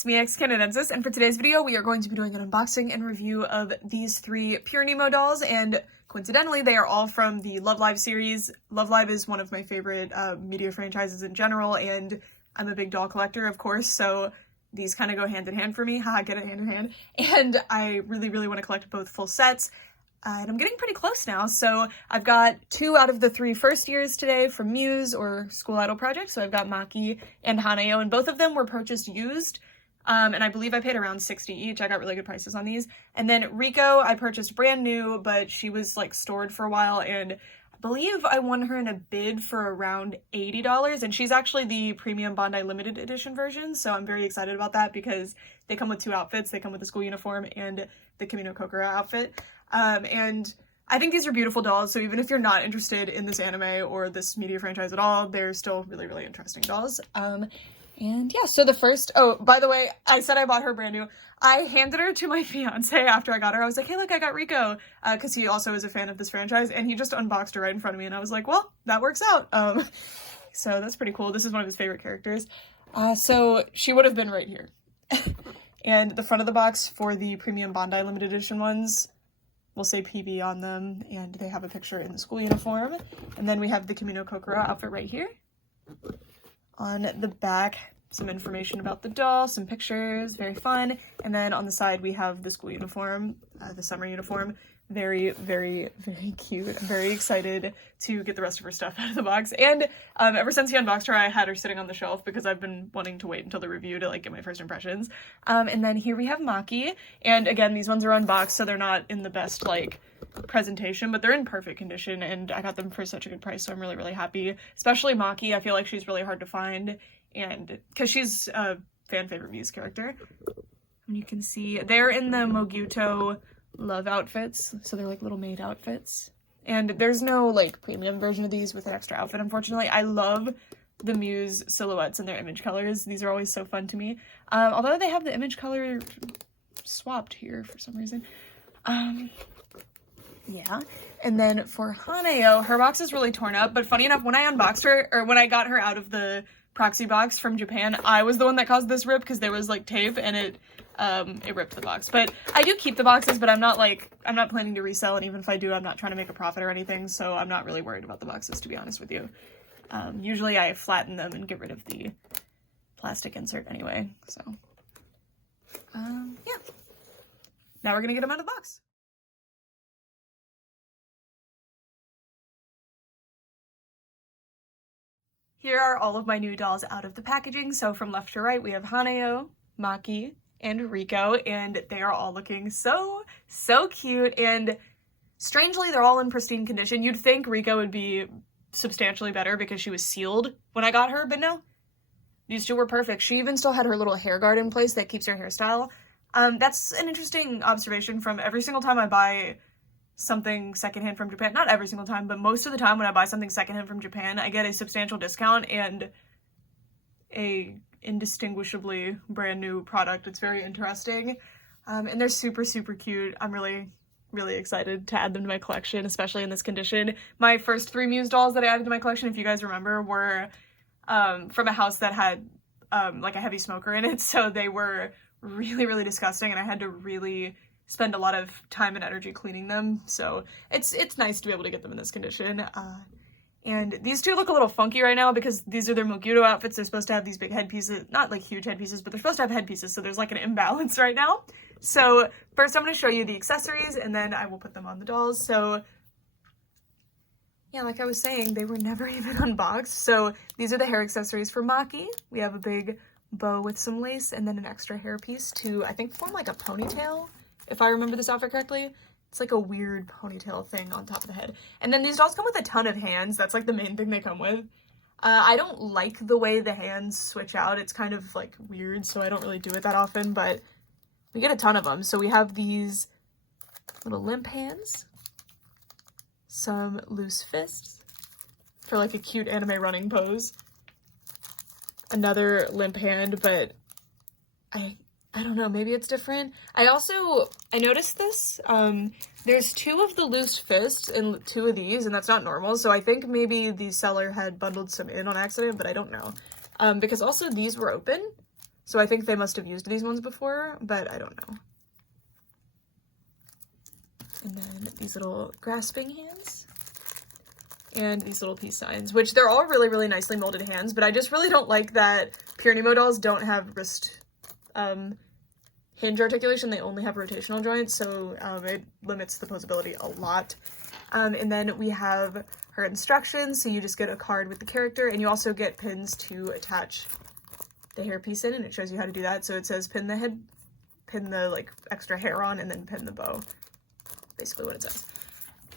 it's me, Canadiensis, and for today's video, we are going to be doing an unboxing and review of these 3 Pureneemo dolls, and coincidentally, they are all from the Love Live series. Love Live is one of my favorite media franchises in general, and I'm a big doll collector, of course, so these kind of go hand in hand for me. Haha, get it hand in hand. And I really want to collect both full sets. And I'm getting pretty close now, so I've got 2 out of the 3 first years today from Muse or School Idol Project. So I've got Maki and Hanayo, and both of them were purchased used, and I believe I paid around $60 each. I got really good prices on these. And then Riko, I purchased brand new, but she was like stored for a while, and I believe I won her in a bid for around $80, and she's actually the premium Bondi limited edition version, so I'm very excited about that because they come with 2 outfits. They come with the school uniform and the Kimi Kokura outfit. And I think these are beautiful dolls, so even if you're not interested in this anime or this media franchise at all, they're still really interesting dolls. And yeah, so the first, oh, by the way, I said I bought her brand new. I handed her to my fiance after I got her. I was like, hey, look, I got Riko, because he also is a fan of this franchise, and he just unboxed her right in front of me, and I was like, well, that works out. So that's pretty cool. This is one of his favorite characters. So she would have been right here. And the front of the box for the premium Bondi limited edition ones will say PB on them, and they have a picture in the school uniform. And then we have the Kimi Kokura outfit right here. On the back, some information about the doll, some pictures, very fun. And then on the side, we have the school uniform, the summer uniform. Very cute. I'm very excited to get the rest of her stuff out of the box. And ever since he unboxed her, I had her sitting on the shelf because I've been wanting to wait until the review to like get my first impressions. And then here we have Maki. And again, these ones are unboxed, so they're not in the best like presentation, but they're in perfect condition, and I got them for such a good price, so I'm really happy. Especially Maki, I feel like she's really hard to find, and because she's a fan favorite Muse character. And you can see they're in the Moguto Love outfits, so they're like little maid outfits, and there's no like premium version of these with an extra outfit, unfortunately. I love the Muse silhouettes and their image colors. These are always so fun to me, although they have the image color swapped here for some reason. Yeah. And then for Hanayo, her box is really torn up, but funny enough, when I unboxed her, or when I got her out of the proxy box from Japan, I was the one that caused this rip because there was like tape and it ripped the box. But I do keep the boxes, but I'm not planning to resell, and even if I do, I'm not trying to make a profit or anything, so I'm not really worried about the boxes, to be honest with you. Usually I flatten them and get rid of the plastic insert anyway, so yeah. Now we're gonna get them out of the box. Here are all of my new dolls out of the packaging. So from left to right, we have Hanayo, Maki, and Riko, and they are all looking so cute, and strangely, they're all in pristine condition. You'd think Riko would be substantially better because she was sealed when I got her, but no. These 2 were perfect. She even still had her little hair guard in place that keeps her hairstyle. That's an interesting observation from every single time I buy something secondhand from Japan. Not every single time, but most of the time when I buy something secondhand from Japan, I get a substantial discount and a indistinguishably brand new product. It's very interesting. And they're super cute. I'm really excited to add them to my collection, especially in this condition. My first 3 Muse dolls that I added to my collection, if you guys remember, were from a house that had like a heavy smoker in it, so they were really disgusting, and I had to really spend a lot of time and energy cleaning them, so it's nice to be able to get them in this condition. And these 2 look a little funky right now because these are their Moguto outfits. They're supposed to have these big headpieces, not like huge headpieces, but they're supposed to have headpieces, so there's like an imbalance right now. So first I'm going to show you the accessories, and then I will put them on the dolls. So yeah, like I was saying, they were never even unboxed. So these are the hair accessories for Maki. We have a big bow with some lace, and then an extra hairpiece to, I think, form like a ponytail, if I remember this outfit correctly. It's like a weird ponytail thing on top of the head. And then these dolls come with a ton of hands. That's like the main thing they come with. I don't like the way the hands switch out. It's kind of like weird, so I don't really do it that often, but we get a ton of them. So we have these little limp hands, some loose fists for like a cute anime running pose, another limp hand, but I don't know, maybe it's different. I noticed this, there's 2 of the loose fists and 2 of these, and that's not normal, so I think maybe the seller had bundled some in on accident, but I don't know. Because also these were open, So I think they must have used these ones before, but I don't know. And then these little grasping hands. And these little peace signs, which they're all really, really nicely molded hands, but I just really don't like that Pureneemo dolls don't have wrist hinge articulation. They only have rotational joints, so it limits the posability a lot. And then we have her instructions, so you just get a card with the character, and you also get pins to attach the hairpiece in, and it shows you how to do that. So it says pin the head, pin the like extra hair on, and then pin the bow. Basically what it says.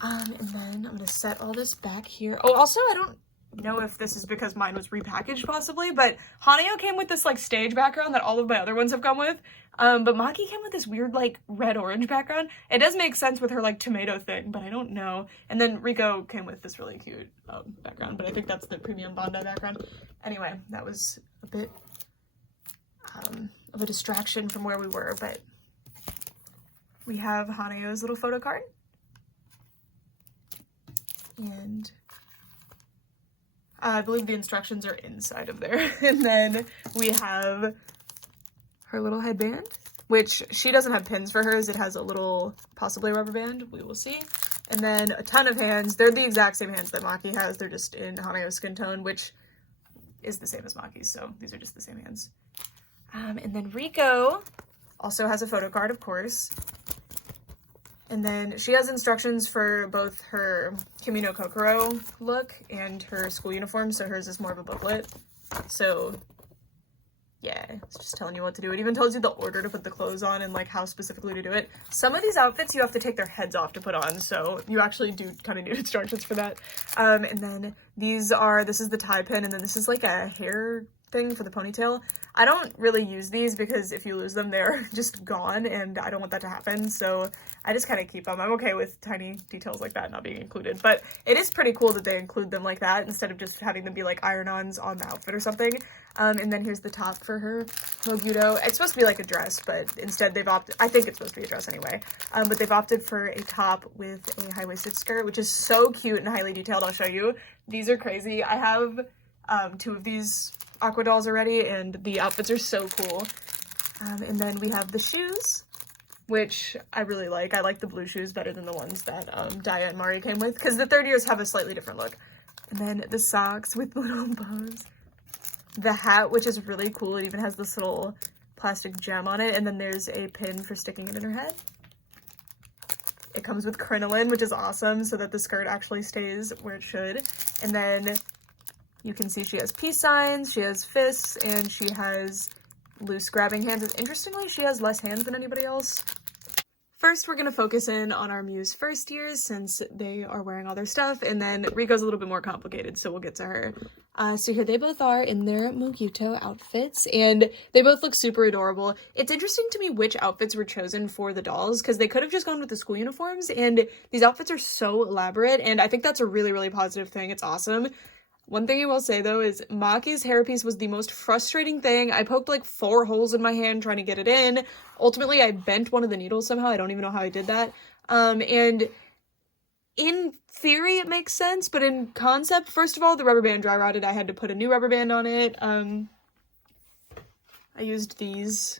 And then I'm gonna set all this back here. Oh, also, I don't know if this is because mine was repackaged possibly, but Hanayo came with this like stage background that all of my other ones have come with. But Maki came with this weird like red-orange background. It does make sense with her like tomato thing, but I don't know. And then Riko came with this really cute background, but I think that's the premium Bandai background. Anyway, that was a bit of a distraction from where we were, but we have Hanayo's little photo card. And I believe the instructions are inside of there. And then we have her little headband, which she doesn't have pins for hers. It has a little, possibly rubber band. We will see. And then a ton of hands. They're the exact same hands that Maki has. They're just in Hanayo's skin tone, which is the same as Maki's. So these are just the same hands. And then Riko also has a photo card, of course. And then she has instructions for both her Kimi no Kokoro look and her school uniform, so hers is more of a booklet. So, yeah, it's just telling you what to do. It even tells you the order to put the clothes on and, like, how specifically to do it. Some of these outfits you have to take their heads off to put on, so you actually do kind of need instructions for that. And then this is the tie pin, and then this is, like, a hair thing for the ponytail. I don't really use these because if you lose them, they're just gone, and I don't want that to happen, so I just kind of keep them. I'm okay with tiny details like that not being included, but it is pretty cool that they include them like that instead of just having them be like iron-ons on the outfit or something. And then here's the top for her Mogudo. It's supposed to be like a dress, but instead they've opted, I think it's supposed to be a dress anyway, but they've opted for a top with a high-waisted skirt, which is so cute and highly detailed. I'll show you. These are crazy. I have 2 of these Aqua dolls already, and the outfits are so cool. And then we have the shoes, which I really like. I like the blue shoes better than the ones that Daya and Mari came with, because the third years have a slightly different look. And then the socks with little bows. The hat, which is really cool. It even has this little plastic gem on it, and then there's a pin for sticking it in her head. It comes with crinoline, which is awesome, so that the skirt actually stays where it should. And then you can see she has peace signs, she has fists, and she has loose grabbing hands. And interestingly, she has less hands than anybody else. First, we're going to focus in on our Muse first years since they are wearing all their stuff, and then Riko's a little bit more complicated, so we'll get to her. So here they both are in their Moguto outfits, and they both look super adorable. It's interesting to me which outfits were chosen for the dolls, because they could have just gone with the school uniforms, and these outfits are so elaborate, and I think that's a really, really positive thing. It's awesome. One thing I will say, though, is Maki's hairpiece was the most frustrating thing. I poked, like, 4 holes in my hand trying to get it in. Ultimately, I bent one of the needles somehow. I don't even know how I did that. And in theory, it makes sense, but in concept, first of all, the rubber band dry rotted. I had to put a new rubber band on it. I used these.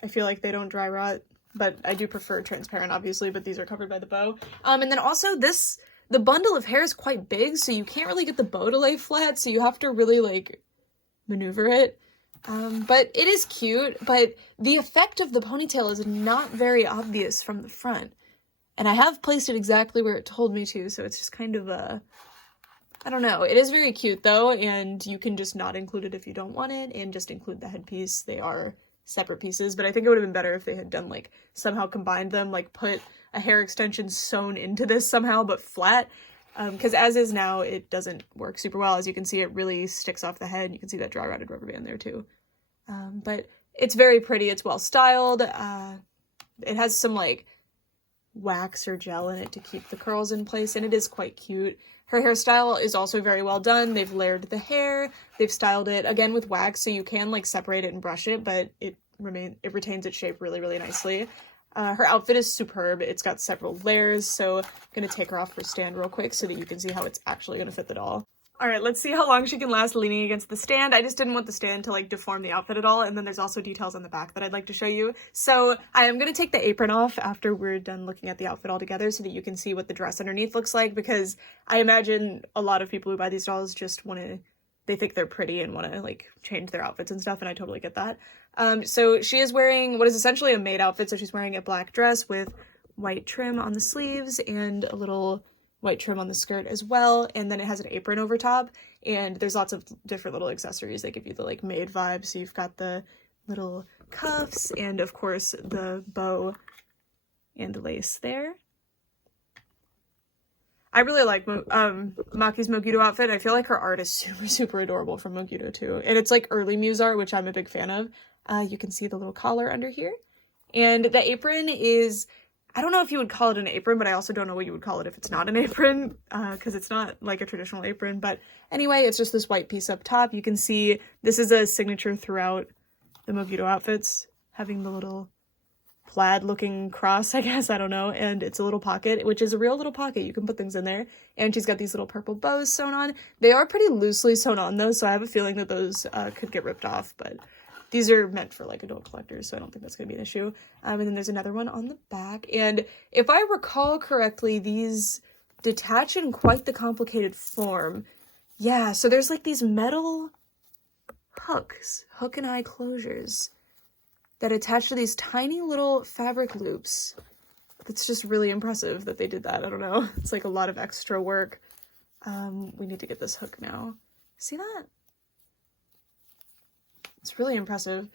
I feel like they don't dry rot, but I do prefer transparent, obviously, but these are covered by the bow. And then also the bundle of hair is quite big, so you can't really get the bow to lay flat, so you have to really, like, maneuver it. But it is cute, but the effect of the ponytail is not very obvious from the front. And I have placed it exactly where it told me to, so it's just kind of I don't know. It is very cute, though, and you can just not include it if you don't want it, and just include the headpiece. They are separate pieces, but I think it would have been better if they had done, like, somehow combined them, like, put a hair extension sewn into this somehow, but flat, because as is now, it doesn't work super well. As you can see, it really sticks off the head. You can see that dry rotted rubber band there, too. But it's very pretty. It's well styled. It has some, like, wax or gel in it to keep the curls in place, and it is quite cute. Her hairstyle is also very well done. They've layered the hair. They've styled it, again, with wax, so you can, like, separate it and brush it, but it retains its shape really, really nicely. Her outfit is superb. It's got several layers, so I'm going to take her off her stand real quick so that you can see how it's actually going to fit the doll. All right, let's see how long she can last leaning against the stand. I just didn't want the stand to like deform the outfit at all. And then there's also details on the back that I'd like to show you. So I am going to take the apron off after we're done looking at the outfit all together so that you can see what the dress underneath looks like, because I imagine a lot of people who buy these dolls just they think they're pretty and want to like change their outfits and stuff. And I totally get that. So she is wearing what is essentially a maid outfit. So she's wearing a black dress with white trim on the sleeves and a little white trim on the skirt as well, and then it has an apron over top, and there's lots of different little accessories that give you the like maid vibe. So you've got the little cuffs and of course the bow and lace there. I really like Maki's Mogito outfit. I feel like her art is super adorable from Mogito too, and it's like early Muse art, which I'm a big fan of. You can see the little collar under here, and the apron is, I don't know if you would call it an apron, but I also don't know what you would call it if it's not an apron, because it's not like a traditional apron. But anyway, it's just this white piece up top. You can see this is a signature throughout the Mogito outfits, having the little plaid looking cross, I guess, I don't know. And it's a little pocket, which is a real little pocket. You can put things in there. And she's got these little purple bows sewn on. They are pretty loosely sewn on though, so I have a feeling that those could get ripped off, but these are meant for like adult collectors, so I don't think that's going to be an issue. And then there's another one on the back. And if I recall correctly, these detach in quite the complicated form. Yeah, so there's like these metal hooks, hook and eye closures, that attach to these tiny little fabric loops. It's just really impressive that they did that. I don't know. It's like a lot of extra work. We need to get this hook now. See that? It's really impressive.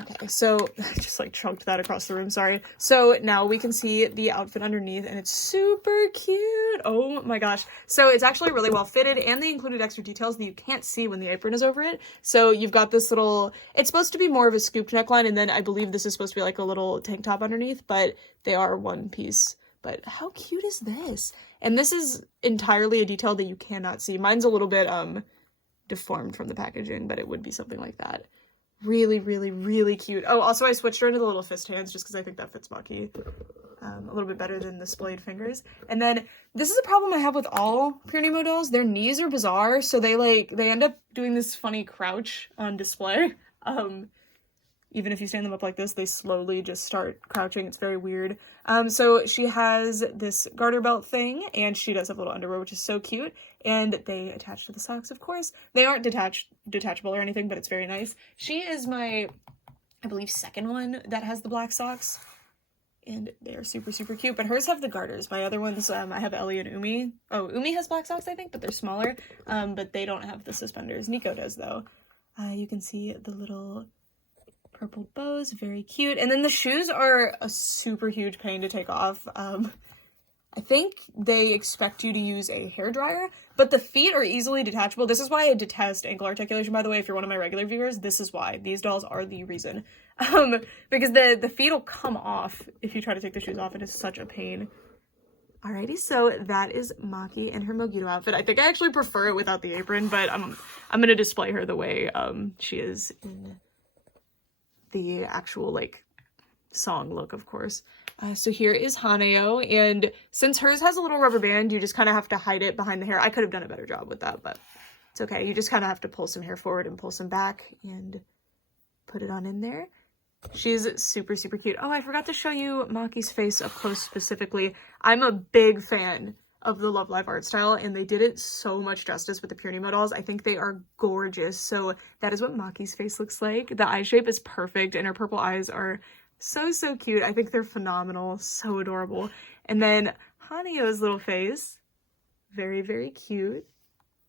Okay, so I just like chunked that across the room, sorry. So now we can see the outfit underneath and it's super cute. Oh my gosh. So it's actually really well fitted, and they included extra details that you can't see when the apron is over it. So you've got this little, it's supposed to be more of a scooped neckline, and then I believe this is supposed to be like a little tank top underneath, but they are one piece. But how cute is this? And this is entirely a detail that you cannot see. Mine's a little bit deformed from the packaging, but it would be something like that. Really cute. Oh, also I switched her into the little fist hands just because I think that fits Maki a little bit better than the splayed fingers. And then this is a problem I have with all Pureneemo dolls. Their knees are bizarre, so they end up doing this funny crouch on display. Even if you stand them up like this, they slowly just start crouching. It's very weird. So she has this garter belt thing, and she does have little underwear, which is so cute. And they attach to the socks, of course. They aren't detachable or anything, but it's very nice. She is my, I believe, second one that has the black socks. And they're super cute. But hers have the garters. My other ones, I have Ellie and Umi. Oh, Umi has black socks, I think, but they're smaller. But they don't have the suspenders. Nico does, though. You can see the little purple bows, very cute. And then the shoes are a super huge pain to take off. I think they expect you to use a hairdryer, but the feet are easily detachable. This is why I detest ankle articulation, by the way. If you're one of my regular viewers, this is why. These dolls are the reason. Because the feet will come off if you try to take the shoes off. It is such a pain. Alrighty, so that is Maki and her Mogito outfit. I think I actually prefer it without the apron, but I'm gonna display her the way she is in the actual like song look, of course. So here is Hanayo, and since hers has a little rubber band, you just kind of have to hide it behind the hair. I could have done a better job with that, but it's okay. You just kind of have to pull some hair forward and pull some back and put it on in there. She's super cute. Oh, I forgot to show you Maki's face up close specifically. I'm a big fan of the Love Live art style, and they did it so much justice with the Pureneemo dolls. I think they are gorgeous. So that is what Maki's face looks like. The eye shape is perfect, and her purple eyes are so cute. I think they're phenomenal, so adorable. And then Hanayo's little face, very cute.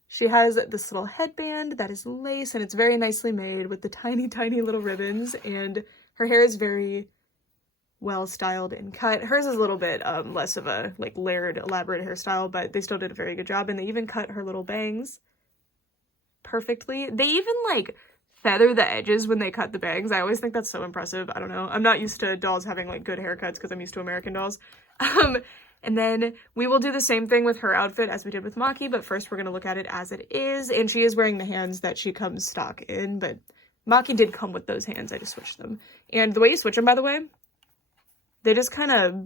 She has this little headband that is lace, and it's very nicely made with the tiny little ribbons, and her hair is very well styled and cut. Hers is a little bit less of a like layered, elaborate hairstyle, but they still did a very good job, and they even cut her little bangs perfectly. They even like feather the edges when they cut the bangs. I always think that's so impressive. I don't know. I'm not used to dolls having like good haircuts because I'm used to American dolls. And then we will do the same thing with her outfit as we did with Maki, but first we're going to look at it as it is. And she is wearing the hands that she comes stock in, but Maki did come with those hands. I just switched them. And the way you switch them, by the way, they just kind of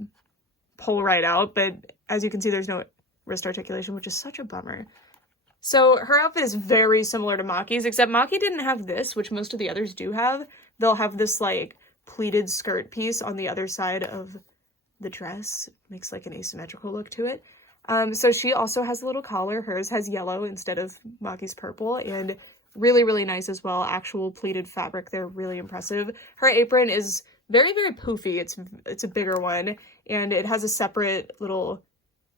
pull right out, but as you can see, there's no wrist articulation, which is such a bummer. So her outfit is very similar to Maki's, except Maki didn't have this, which most of the others do have. They'll have this like pleated skirt piece on the other side of the dress. Makes like an asymmetrical look to it. So she also has a little collar. Hers has yellow instead of Maki's purple, and really, really nice as well. Actual pleated fabric. They're really impressive. Her apron is very, very poofy. It's a bigger one, and it has a separate little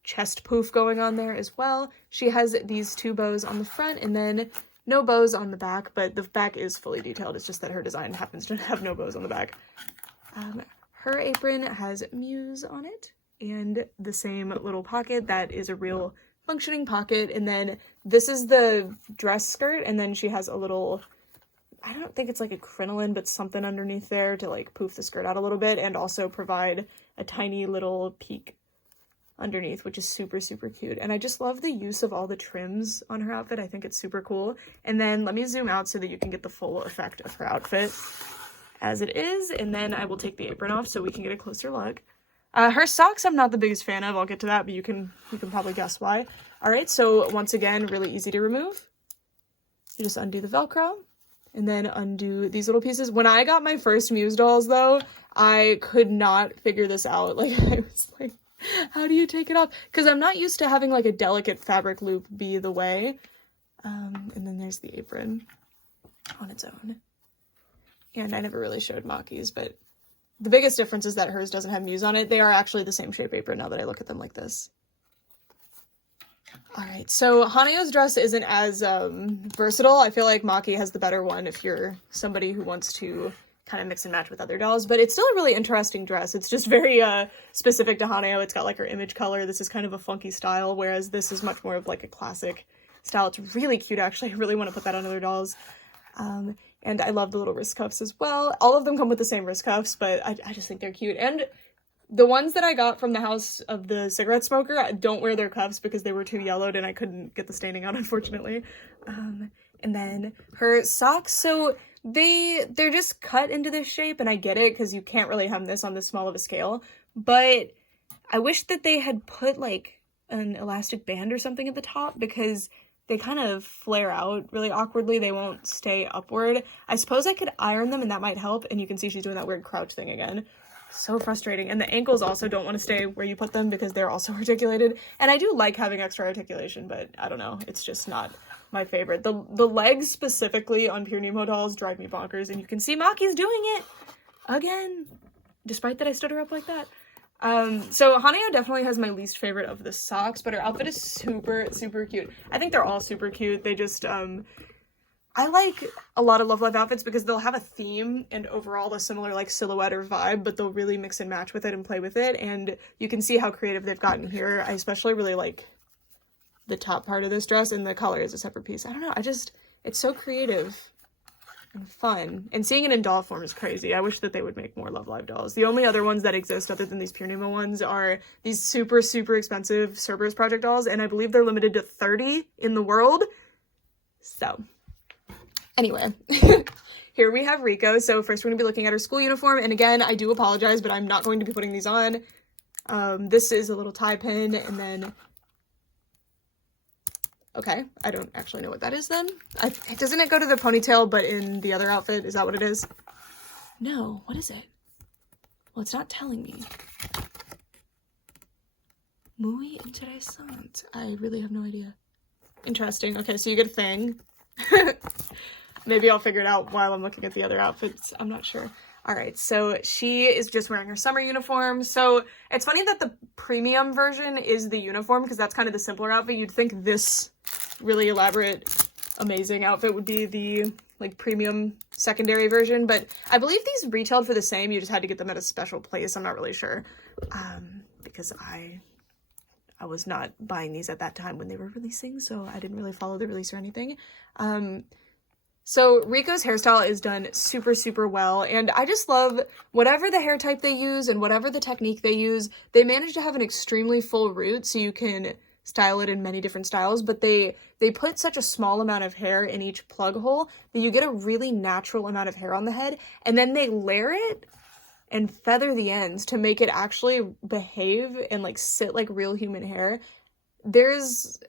chest poof going on there as well. She has these 2 bows on the front and then no bows on the back, but the back is fully detailed. It's just that her design happens to have no bows on the back. Her apron has Muse on it and the same little pocket that is a real functioning pocket. And then this is the dress skirt, and then she has a little, I don't think it's like a crinoline, but something underneath there to like poof the skirt out a little bit and also provide a tiny little peak underneath, which is super, super cute. And I just love the use of all the trims on her outfit. I think it's super cool. And then let me zoom out so that you can get the full effect of her outfit as it is. And then I will take the apron off so we can get a closer look. Her socks I'm not the biggest fan of. I'll get to that, but you can probably guess why. All right, so once again, really easy to remove. You just undo the Velcro and then undo these little pieces. When I got my first Muse dolls though, I could not figure this out. Like I was like, how do you take it off? Because I'm not used to having like a delicate fabric loop be the way. And then there's the apron on its own. And I never really showed Maki's, but the biggest difference is that hers doesn't have Muse on it. They are actually the same shape apron now that I look at them like this. All right, so Hanayo's dress isn't as versatile. I feel like Maki has the better one if you're somebody who wants to kind of mix and match with other dolls, but it's still a really interesting dress. It's just very specific to Hanayo. It's got like her image color. This is kind of a funky style, whereas this is much more of like a classic style. It's really cute, actually. I really want to put that on other dolls. And I love the little wrist cuffs as well. All of them come with the same wrist cuffs, but I just think they're cute. And the ones that I got from the house of the cigarette smoker, I don't wear their cuffs because they were too yellowed and I couldn't get the staining out, unfortunately. And then her socks, so they're just cut into this shape, and I get it because you can't really hem this on this small of a scale, but I wish that they had put like an elastic band or something at the top because they kind of flare out really awkwardly. They won't stay upward. I suppose I could iron them and that might help, and you can see she's doing that weird crouch thing again. So frustrating. And the ankles also don't want to stay where you put them because they're also articulated, and I do like having extra articulation, but I don't know, it's just not my favorite. The legs specifically on Pureneemo dolls drive me bonkers, and you can see Maki's doing it again, despite that I stood her up like that. So Hanayo definitely has my least favorite of the socks, but her outfit is super, super cute. I think they're all super cute. They just, I like a lot of Love Live outfits because they'll have a theme and overall a similar like silhouette or vibe, but they'll really mix and match with it and play with it, and you can see how creative they've gotten here. I especially really like the top part of this dress, and the color is a separate piece. I don't know, it's so creative and fun, and seeing it in doll form is crazy. I wish that they would make more Love Live dolls. The only other ones that exist other than these Pureneemo ones are these super, super expensive Cerberus Project dolls, and I believe they're limited to 30 in the world. So anyway, here we have Riko. So first we're going to be looking at her school uniform, and again, I do apologize, but I'm not going to be putting these on. This is a little tie pin, and then okay, I don't actually know what that is then. Doesn't it go to the ponytail, but in the other outfit? Is that what it is? No, what is it? Well, it's not telling me. Muy interesante. I really have no idea. Interesting. Okay, so you get a thing. Maybe I'll figure it out while I'm looking at the other outfits. I'm not sure. All right, so she is just wearing her summer uniform. So it's funny that the premium version is the uniform because that's kind of the simpler outfit. You'd think this really elaborate, amazing outfit would be the like premium secondary version, but I believe these retailed for the same. You just had to get them at a special place. I'm not really sure because I was not buying these at that time when they were releasing, so I didn't really follow the release or anything. So Riko's hairstyle is done super, super well, and I just love whatever the hair type they use and whatever the technique they use, they manage to have an extremely full root so you can style it in many different styles, but they put such a small amount of hair in each plug hole that you get a really natural amount of hair on the head, and then they layer it and feather the ends to make it actually behave and like sit like real human hair. There's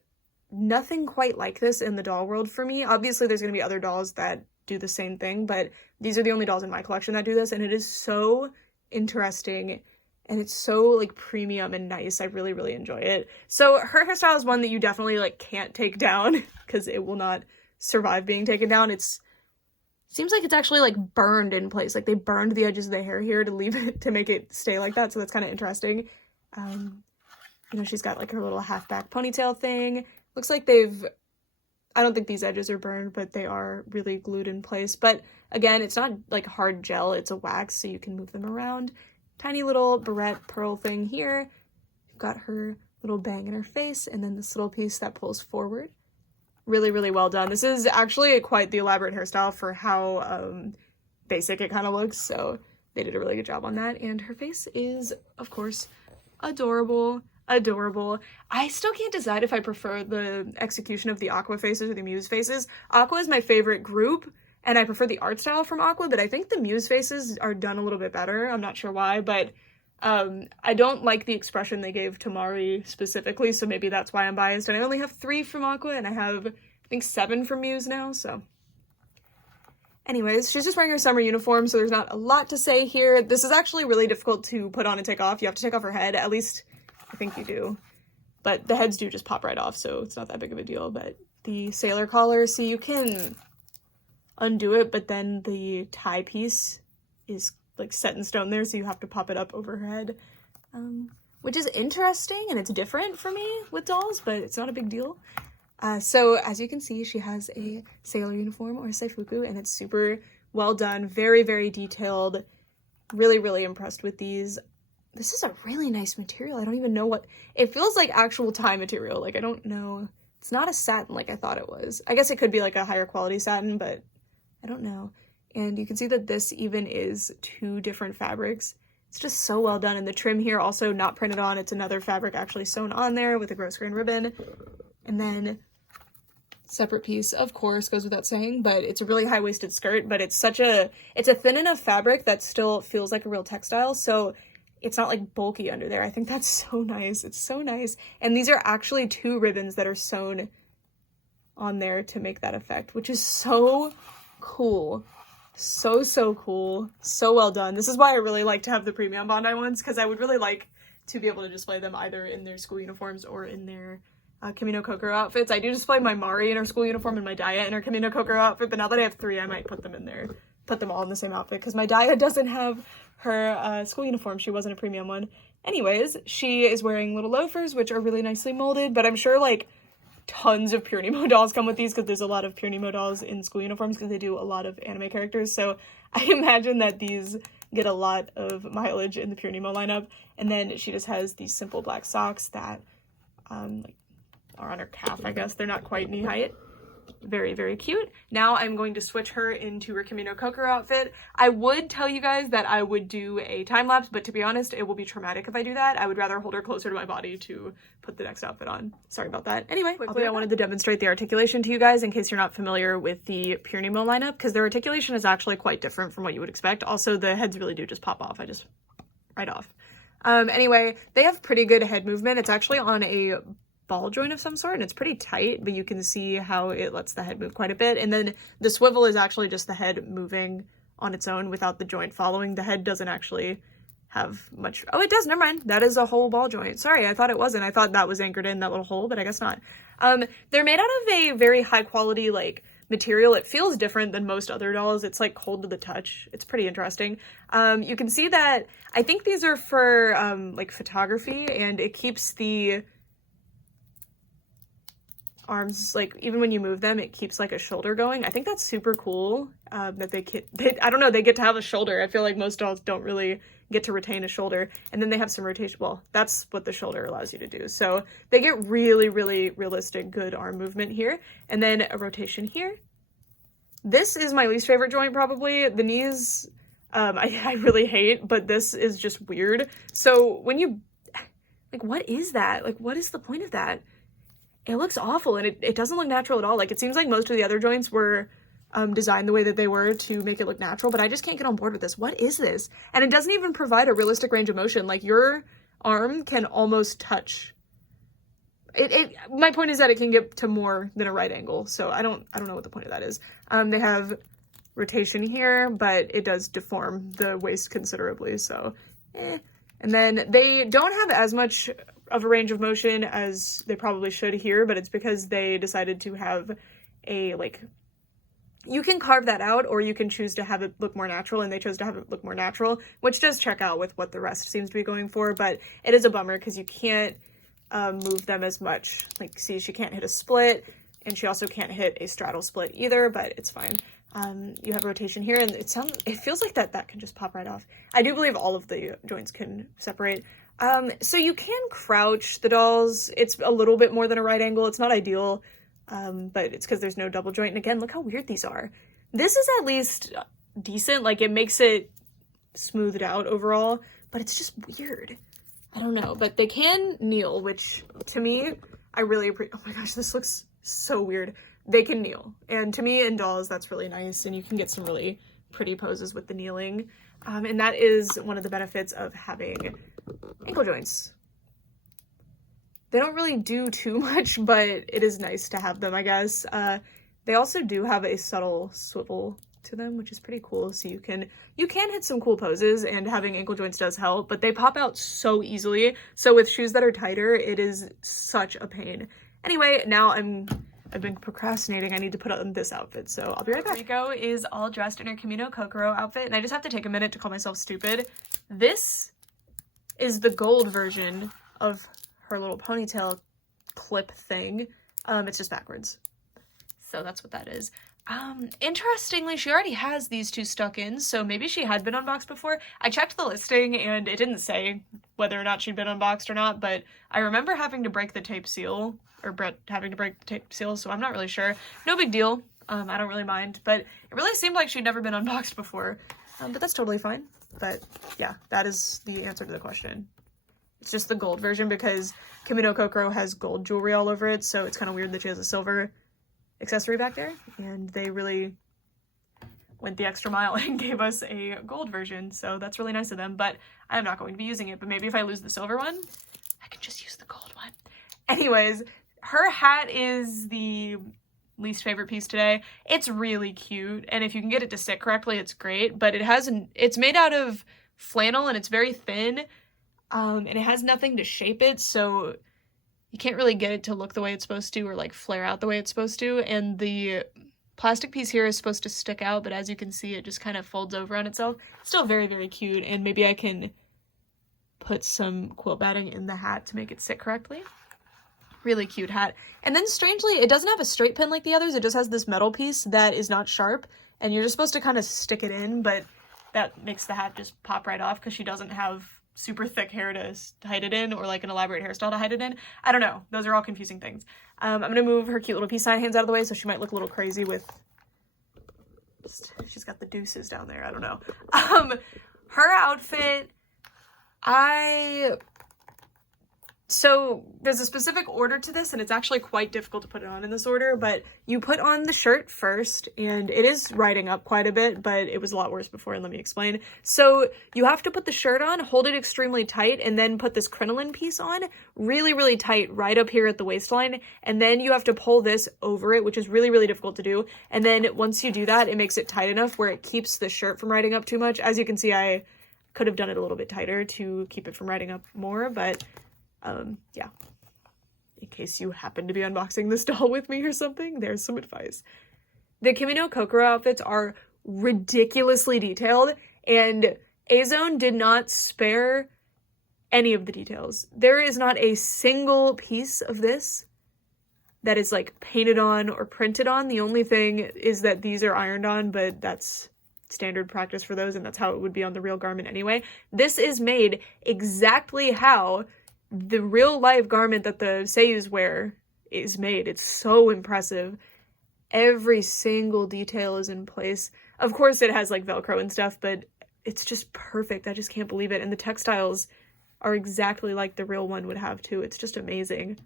nothing quite like this in the doll world for me. Obviously, there's going to be other dolls that do the same thing, but these are the only dolls in my collection that do this, and it is so interesting, and it's so, like, premium and nice. I really, really enjoy it. So her hairstyle is one that you definitely, like, can't take down, because it will not survive being taken down. Seems like it's actually, like, burned in place. Like, they burned the edges of the hair here to leave it, to make it stay like that, so that's kind of interesting. You know, she's got, like, her little half-back ponytail thing. Looks like I don't think these edges are burned, but they are really glued in place. But, again, it's not, like, hard gel. It's a wax, so you can move them around. Tiny little barrette pearl thing here. You've got her little bang in her face, and then this little piece that pulls forward. Really, really well done. This is actually quite the elaborate hairstyle for how basic it kind of looks, so they did a really good job on that. And her face is, of course, adorable. Adorable. I still can't decide if I prefer the execution of the Aqua faces or the Muse faces. Aqua is my favorite group, and I prefer the art style from Aqua, but I think the Muse faces are done a little bit better. I'm not sure why, but I don't like the expression they gave to Mari specifically, so maybe that's why I'm biased. And I only have 3 from Aqua, and I have, I think, 7 from Muse now, so. Anyways, she's just wearing her summer uniform, so there's not a lot to say here. This is actually really difficult to put on and take off. You have to take off her head, at least I think you do. But the heads do just pop right off, so it's not that big of a deal. But the sailor collar, so you can undo it, but then the tie piece is like set in stone there, so you have to pop it up over her head, which is interesting, and it's different for me with dolls, but it's not a big deal. So as you can see, she has a sailor uniform or a seifuku, and it's super well done, very, very detailed. Really, really impressed with these. This is a really nice material. I don't even know what, it feels like actual tie material. Like, I don't know. It's not a satin like I thought it was. I guess it could be like a higher quality satin, but I don't know. And you can see that this even is 2 different fabrics. It's just so well done. And the trim here also not printed on. It's another fabric actually sewn on there with a gross grain ribbon. And then separate piece, of course, goes without saying, but it's a really high-waisted skirt, but it's a thin enough fabric that still feels like a real textile. So it's not like bulky under there. I think that's so nice. It's so nice. And these are actually 2 ribbons that are sewn on there to make that effect, which is so cool. So, so cool. So well done. This is why I really like to have the premium Bondi ones, because I would really like to be able to display them either in their school uniforms or in their Kimi no Kokoro outfits. I do display my Mari in her school uniform and my Daya in her Kimi no Kokoro outfit, but now that I have 3, I might put them in there. Put them all in the same outfit, because my Daya doesn't have her school uniform. She wasn't a premium one. Anyways, she is wearing little loafers, which are really nicely molded, but I'm sure, like, tons of Pure Nemo dolls come with these, because there's a lot of Pure Nemo dolls in school uniforms, because they do a lot of anime characters, so I imagine that these get a lot of mileage in the Pure Nemo lineup. And then she just has these simple black socks that like, are on her calf, I guess. They're not quite knee height. Very, very cute. Now I'm going to switch her into her Kimi no Kokoro outfit. I would tell you guys that I would do a time lapse, but to be honest, it will be traumatic if I do that. I would rather hold her closer to my body to put the next outfit on. Sorry about that. Anyway, quickly, I wanted to demonstrate the articulation to you guys in case you're not familiar with the Pure Nemo lineup, because their articulation is actually quite different from what you would expect. Also, the heads really do just pop off. I just right off. Anyway, they have pretty good head movement. It's actually on a ball joint of some sort, and it's pretty tight, but you can see how it lets the head move quite a bit. And then the swivel is actually just the head moving on its own without the joint following. The head doesn't actually have much. Oh, it does. Never mind. That is a whole ball joint. Sorry, I thought it wasn't. I thought that was anchored in that little hole, but I guess not. They're made out of a very high quality, like, material. It feels different than most other dolls. It's like cold to the touch. It's pretty interesting. You can see that I think these are for like photography, and it keeps the arms, like, even when you move them, it keeps like a shoulder going. I think that's super cool that I don't know, they get to have a shoulder. I feel like most dolls don't really get to retain a shoulder. And then they have some rotation. Well, that's what the shoulder allows you to do. So they get really, really realistic, good arm movement here. And then a rotation here. This is my least favorite joint, probably. The knees, I really hate, but this is just weird. So when you, like, what is that? Like, what is the point of that? It looks awful, and it doesn't look natural at all. Like, it seems like most of the other joints were designed the way that they were to make it look natural, but I just can't get on board with this. What is this? And it doesn't even provide a realistic range of motion. Like, your arm can almost touch. my point is that it can get to more than a right angle, so I don't know what the point of that is. They have rotation here, but it does deform the waist considerably, so And then they don't have as much of a range of motion as they probably should here, but it's because they decided to have a, like, you can carve that out, or you can choose to have it look more natural, and they chose to have it look more natural, which does check out with what the rest seems to be going for, but it is a bummer because you can't move them as much. Like, see, she can't hit a split, and she also can't hit a straddle split either, but it's fine. You have rotation here, and it feels like that can just pop right off. I do believe all of the joints can separate. So you can crouch the dolls. It's a little bit more than a right angle. It's not ideal, but it's because there's no double joint. And again, look how weird these are. This is at least decent. Like, it makes it smoothed out overall, but it's just weird. I don't know, but they can kneel, which to me, I really appreciate. Oh my gosh, this looks so weird. They can kneel, and to me in dolls that's really nice, and you can get some really pretty poses with the kneeling, and that is one of the benefits of having ankle joints. They don't really do too much, but it is nice to have them, I guess. They also do have a subtle swivel to them, which is pretty cool, so you can hit some cool poses, and having ankle joints does help, but they pop out so easily, so with shoes that are tighter, it is such a pain. Anyway, now I've been procrastinating. I need to put on this outfit, so I'll be right back. Riko is all dressed in her Kimi Kokoro outfit, and I just have to take a minute to call myself stupid. This is the gold version of her little ponytail clip thing. It's just backwards. So that's what that is. Interestingly, she already has these two stuck in, so maybe she had been unboxed before. I checked the listing, and it didn't say whether or not she'd been unboxed or not, but I remember having to break the tape seal, or Brett having to break the tape seal, so I'm not really sure. No big deal. I don't really mind, but it really seemed like she'd never been unboxed before, but that's totally fine. But yeah, that is the answer to the question. It's just the gold version because Kimi Kokoro has gold jewelry all over it, so it's kind of weird that she has a silver accessory back there, and they really went the extra mile and gave us a gold version, so that's really nice of them, but I'm not going to be using it. But maybe if I lose the silver one, I can just use the gold one. Anyways, her hat is the least favorite piece today. It's really cute, and if you can get it to sit correctly, it's great, but it's made out of flannel, and it's very thin, and it has nothing to shape it, so you can't really get it to look the way it's supposed to, or like flare out the way it's supposed to, and the plastic piece here is supposed to stick out, but as you can see, it just kind of folds over on itself. It's still very, very cute, and maybe I can put some quilt batting in the hat to make it sit correctly. Really cute hat. And then strangely, it doesn't have a straight pin like the others, it just has this metal piece that is not sharp, and you're just supposed to kind of stick it in, but that makes the hat just pop right off because she doesn't have super thick hair to hide it in, or like an elaborate hairstyle to hide it in. I don't know. Those are all confusing things. I'm gonna move her cute little peace sign hands out of the way so she might look a little crazy with she's got the deuces down there. I don't know. Her outfit, so there's a specific order to this, and it's actually quite difficult to put it on in this order, but you put on the shirt first, and it is riding up quite a bit, but it was a lot worse before, and let me explain. So you have to put the shirt on, hold it extremely tight, and then put this crinoline piece on really, really tight right up here at the waistline, and then you have to pull this over it, which is really, really difficult to do, and then once you do that, it makes it tight enough where it keeps the shirt from riding up too much. As you can see, I could have done it a little bit tighter to keep it from riding up more, but yeah, in case you happen to be unboxing this doll with me or something, there's some advice. The Kimi Kokoro outfits are ridiculously detailed, and Azone did not spare any of the details. There is not a single piece of this that is like painted on or printed on. The only thing is that these are ironed on, but that's standard practice for those, and that's how it would be on the real garment anyway. This is made exactly how the real life garment that the seiyus wear is made. It's so impressive. Every single detail is in place. Of course it has like Velcro and stuff, but it's just perfect. I just can't believe it. And the textiles are exactly like the real one would have too. It's just amazing.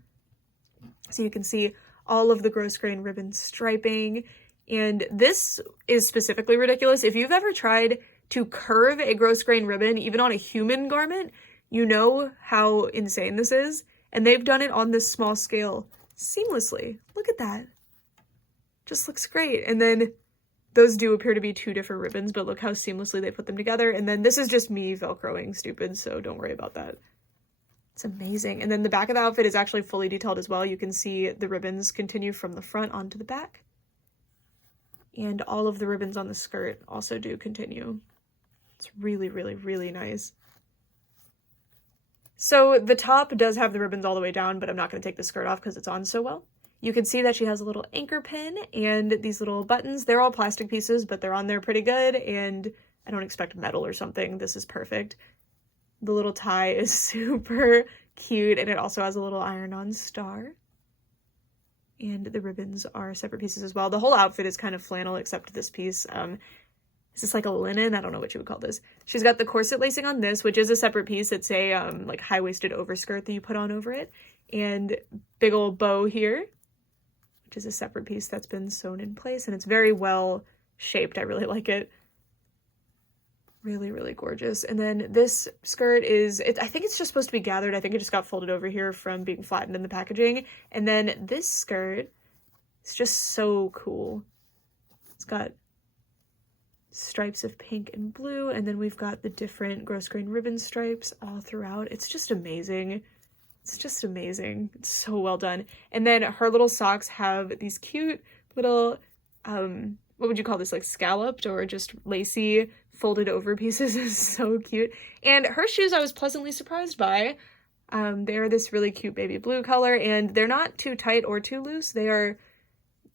So you can see all of the gross grain ribbon striping, and this is specifically ridiculous. If you've ever tried to curve a gross grain ribbon, even on a human garment, you know how insane this is, And they've done it on this small scale seamlessly. Look at that. Just looks great. And then those do appear to be 2 different ribbons, but look how seamlessly they put them together. And then this is just me Velcroing stupid, so don't worry about that. It's amazing. And then the back of the outfit is actually fully detailed as well. You can see the ribbons continue from the front onto the back. And all of the ribbons on the skirt also do continue. It's really, really, really nice. So the top does have the ribbons all the way down, but I'm not going to take the skirt off because it's on so well. You can see that she has a little anchor pin and these little buttons. They're all plastic pieces, but they're on there pretty good, and I don't expect metal or something. This is perfect. The little tie is super cute, and it also has a little iron-on star. And the ribbons are separate pieces as well. The whole outfit is kind of flannel except this piece. Is this like a linen? I don't know what you would call this. She's got the corset lacing on this, which is a separate piece. It's a like high-waisted overskirt that you put on over it. And big old bow here, which is a separate piece that's been sewn in place. And it's very well shaped. I really like it. Really, really gorgeous. And then this skirt is, I think it's just supposed to be gathered. I think it just got folded over here from being flattened in the packaging. And then this skirt is just so cool. It's got stripes of pink and blue, and then we've got the different gross grain ribbon stripes all throughout. It's just amazing. It's just amazing. It's so well done. And then her little socks have these cute little, what would you call this, like scalloped or just lacy folded over pieces. Is so cute. And her shoes I was pleasantly surprised by. They're this really cute baby blue color, and they're not too tight or too loose. They are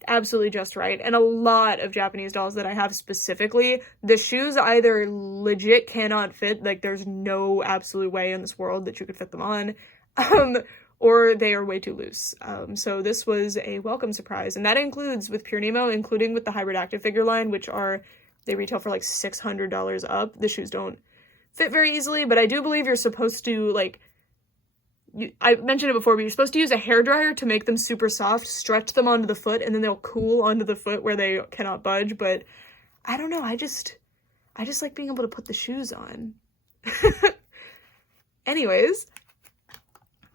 absolutely just right. And a lot of Japanese dolls that I have specifically, the shoes either legit cannot fit, like there's no absolute way in this world that you could fit them on, or they are way too loose. So this was a welcome surprise, and that includes with Pureneemo, including with the Hybrid Active figure line, which they retail for like $600 up. The shoes don't fit very easily, but I do believe you're supposed to, like, I mentioned it before, but you're supposed to use a hairdryer to make them super soft, stretch them onto the foot, and then they'll cool onto the foot where they cannot budge. But I don't know, I just like being able to put the shoes on. Anyways,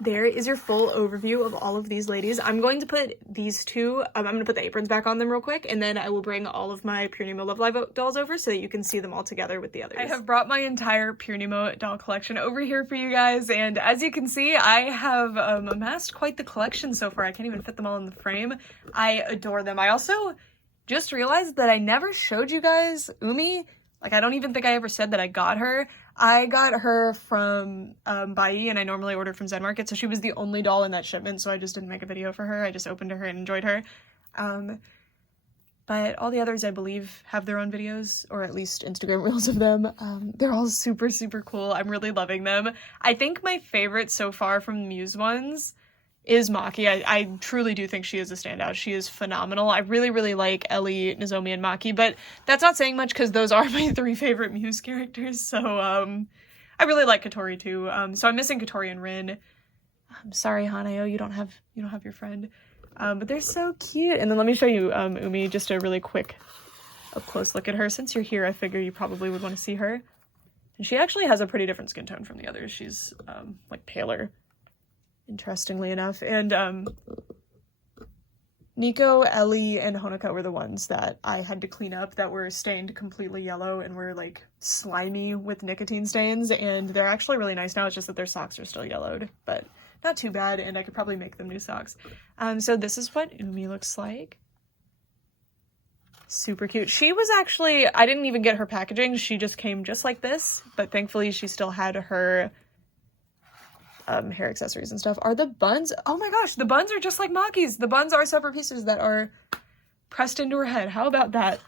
there is your full overview of all of these ladies. I'm going to put these two, I'm going to put the aprons back on them real quick, and then I will bring all of my Pureneemo Love Live dolls over so that you can see them all together with the others. I have brought my entire Pureneemo doll collection over here for you guys, and as you can see, I have amassed quite the collection so far. I can't even fit them all in the frame. I adore them. I also just realized that I never showed you guys Umi. Like, I don't even think I ever said that I got her. I got her from Bai, and I normally order from Zen Market, so she was the only doll in that shipment, so I just didn't make a video for her. I just opened her and enjoyed her. But all the others, I believe, have their own videos, or at least Instagram reels of them. They're all super, super cool. I'm really loving them. I think my favorite so far from the Muse ones is Maki. I truly do think she is a standout. She is phenomenal. I really, really like Ellie, Nozomi, and Maki, but that's not saying much because those are my 3 favorite Muse characters, so I really like Katori too. So I'm missing Katori and Rin. I'm sorry, Hanayo, you don't have your friend. But they're so cute. And then let me show you Umi, just a really quick up-close look at her. Since you're here, I figure you probably would want to see her. And she actually has a pretty different skin tone from the others. She's like paler, interestingly enough. And Nico, Ellie, and Honoka were the ones that I had to clean up that were stained completely yellow and were like slimy with nicotine stains, and they're actually really nice now. It's just that their socks are still yellowed, but not too bad, and I could probably make them new socks. So this is what Umi looks like. Super cute. She was actually, I didn't even get her packaging. She just came just like this, but thankfully she still had her hair accessories and stuff. Are the buns, oh my gosh, the buns are just like Maki's. The buns are separate pieces that are pressed into her head. How about that?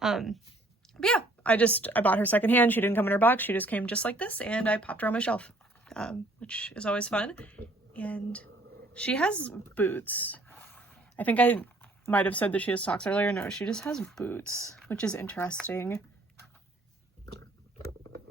But yeah, I bought her secondhand. She didn't come in her box. She just came just like this, and I popped her on my shelf, which is always fun. And she has boots. I think I might have said that she has socks earlier. No, she just has boots, which is interesting.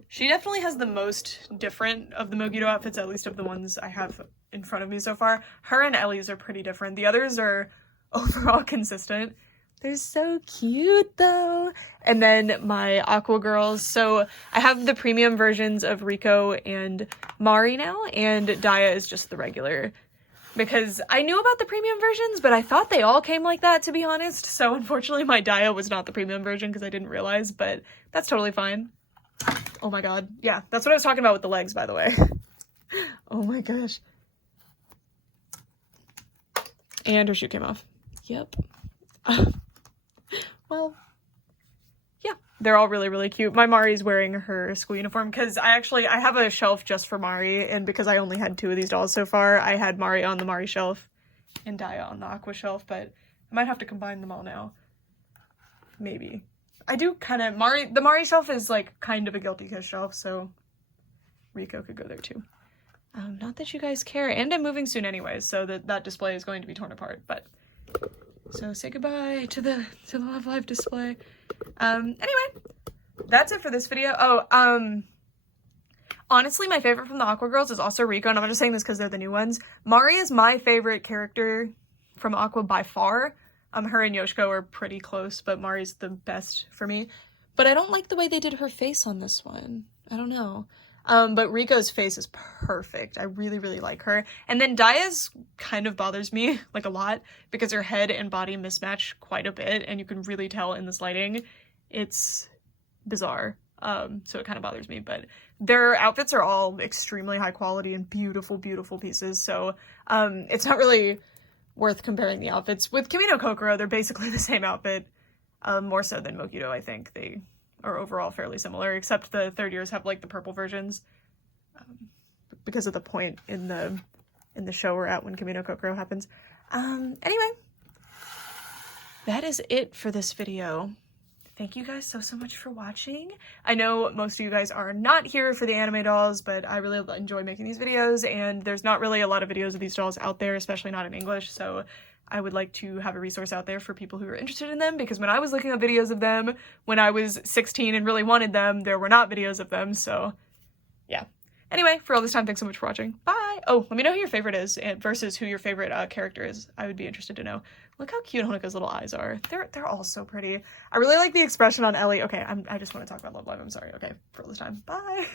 She definitely has the most different of the Mogito outfits, at least of the ones I have in front of me so far. Her and Ellie's are pretty different. The others are overall consistent. They're so cute, though. Hanayo, and then my Aqua girls. So I have the premium versions of Riko and Mari now, and Daya is just the regular. Because I knew about the premium versions, but I thought they all came like that, to be honest. So unfortunately my Daya was not the premium version because I didn't realize, but that's totally fine. Oh my god. Yeah, that's what I was talking about with the legs, by the way. Oh my gosh. And her shoe came off. Yep. Well, yeah, they're all really, really cute. My Mari's wearing her school uniform because I have a shelf just for Mari, and because I only had 2 of these dolls so far, I had Mari on the Mari shelf and Daya on the Aqua shelf, but I might have to combine them all now. Maybe. I do kind of, the Mari shelf is like kind of a guilty kiss shelf, so Riko could go there too. Not that you guys care, and I'm moving soon anyways, so that display is going to be torn apart, but so say goodbye to the Love Live display. Anyway, that's it for this video. Oh, honestly, my favorite from the Aqua girls is also Riko, and I'm not just saying this because they're the new ones. Mari is my favorite character from Aqua by far. Her and Yoshiko are pretty close, but Mari's the best for me. But I don't like the way they did her face on this one. I don't know. But Riko's face is perfect. I really, really like her. And then Daya's kind of bothers me, like, a lot, because her head and body mismatch quite a bit, and you can really tell in this lighting. It's bizarre. So it kind of bothers me, but their outfits are all extremely high quality and beautiful, beautiful pieces, so it's not really worth comparing the outfits. With Kimi no Kokoro, they're basically the same outfit, more so than Mokido, I think. They are overall fairly similar, except the third years have, like, the purple versions, because of the point in the show we're at when Kimi no Kokoro happens. Anyway, that is it for this video. Thank you guys so much for watching. I know most of you guys are not here for the anime dolls, but I really enjoy making these videos, and there's not really a lot of videos of these dolls out there, especially not in English, so I would like to have a resource out there for people who are interested in them, because when I was looking up videos of them when I was 16 and really wanted them, there were not videos of them, so yeah. Anyway, for all this time, thanks so much for watching. Bye! Oh, let me know who your favorite is versus who your favorite character is. I would be interested to know. Look how cute Honoka's little eyes are. They're all so pretty. I really like the expression on Ellie. Okay, I just want to talk about Love Live. I'm sorry. Okay, for all this time. Bye!